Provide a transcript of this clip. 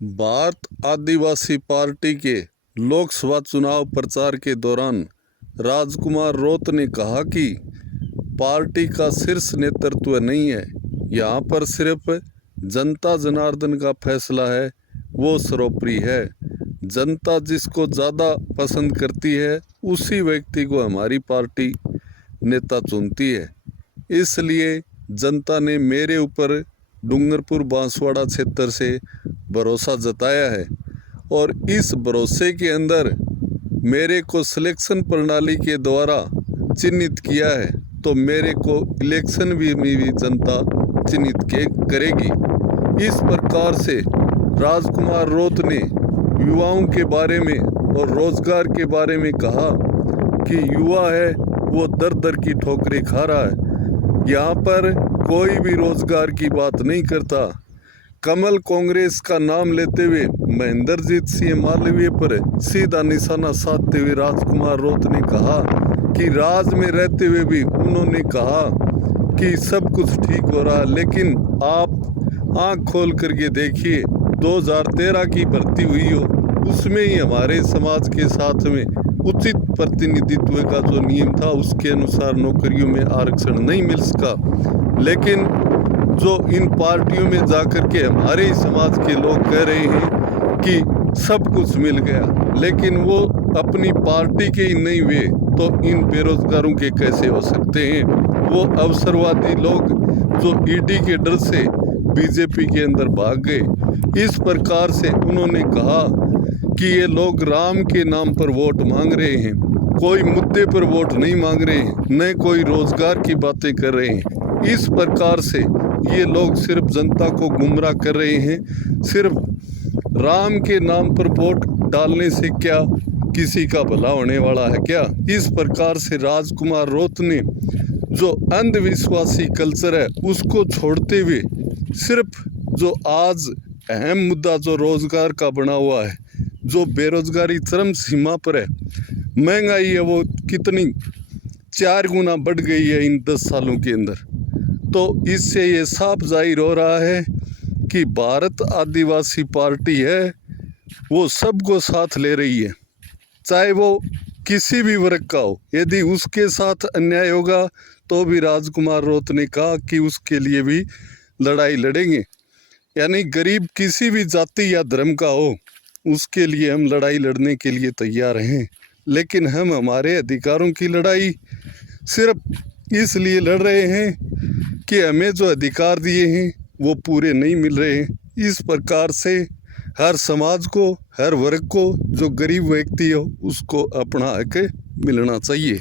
भारत आदिवासी party के लोकसभा चुनाव प्रचार के दौरान राजकुमार रोत ने कहा कि पार्टी का शीर्ष नेतृत्व नहीं है, यहाँ पर सिर्फ जनता जनार्दन का फैसला है, वो सर्वोपरि है। जनता जिसको ज़्यादा पसंद करती है उसी व्यक्ति को हमारी पार्टी नेता चुनती है। इसलिए जनता ने मेरे ऊपर डूंगरपुर बांसवाड़ा क्षेत्र से भरोसा जताया है और इस भरोसे के अंदर मेरे को सिलेक्शन प्रणाली के द्वारा चिन्हित किया है, तो मेरे को इलेक्शन में भी जनता चिन्हित करेगी। इस प्रकार से राजकुमार रोत ने युवाओं के बारे में और रोजगार के बारे में कहा कि युवा है वो दर दर की ठोकरें खा रहा है, यहाँ पर कोई भी रोजगार की बात नहीं करता। कमल कांग्रेस का नाम लेते हुए महेंद्रजीत सिंह मालवीय पर सीधा निशाना साधते हुए राजकुमार रोत ने कहा कि राज में रहते हुए भी उन्होंने कहा कि सब कुछ ठीक हो रहा है, लेकिन आप आंख खोल करके देखिए 2013 की भर्ती हुई हो उसमें ही हमारे समाज के साथ में उचित प्रतिनिधित्व का जो नियम था उसके अनुसार नौकरियों में आरक्षण नहीं मिल सका। लेकिन जो इन पार्टियों में जाकर के हमारे समाज के लोग कह रहे हैं कि सब कुछ मिल गया, लेकिन वो अपनी पार्टी के ही नहीं हुए तो इन बेरोजगारों के कैसे हो सकते हैं। वो अवसरवादी लोग जो ईडी के डर से बीजेपी के अंदर भाग गए। इस प्रकार से उन्होंने कहा कि ये लोग राम के नाम पर वोट मांग रहे हैं, कोई मुद्दे पर वोट नहीं मांग रहे हैं, न कोई रोजगार की बातें कर रहे हैं। इस प्रकार से ये लोग सिर्फ जनता को गुमराह कर रहे हैं। सिर्फ राम के नाम पर वोट डालने से क्या किसी का भला होने वाला है क्या? इस प्रकार से राजकुमार रोत ने जो अंधविश्वासी कल्चर है उसको छोड़ते हुए सिर्फ जो आज अहम मुद्दा जो रोजगार का बना हुआ है, जो बेरोजगारी चरम सीमा पर है, महंगाई है वो कितनी 4 गुना बढ़ गई है इन 10 सालों के अंदर, तो इससे ये साफ जाहिर हो रहा है कि भारत आदिवासी पार्टी है वो सबको साथ ले रही है, चाहे वो किसी भी वर्ग का हो। यदि उसके साथ अन्याय होगा तो भी राजकुमार रोत ने कहा कि उसके लिए भी लड़ाई लड़ेंगे, यानी गरीब किसी भी जाति या धर्म का हो उसके लिए हम लड़ाई लड़ने के लिए तैयार हैं। लेकिन हम हमारे अधिकारों की लड़ाई सिर्फ इसलिए लड़ रहे हैं कि हमें जो अधिकार दिए हैं वो पूरे नहीं मिल रहे हैं। इस प्रकार से हर समाज को, हर वर्ग को, जो गरीब व्यक्ति हो उसको अपना हक मिलना चाहिए।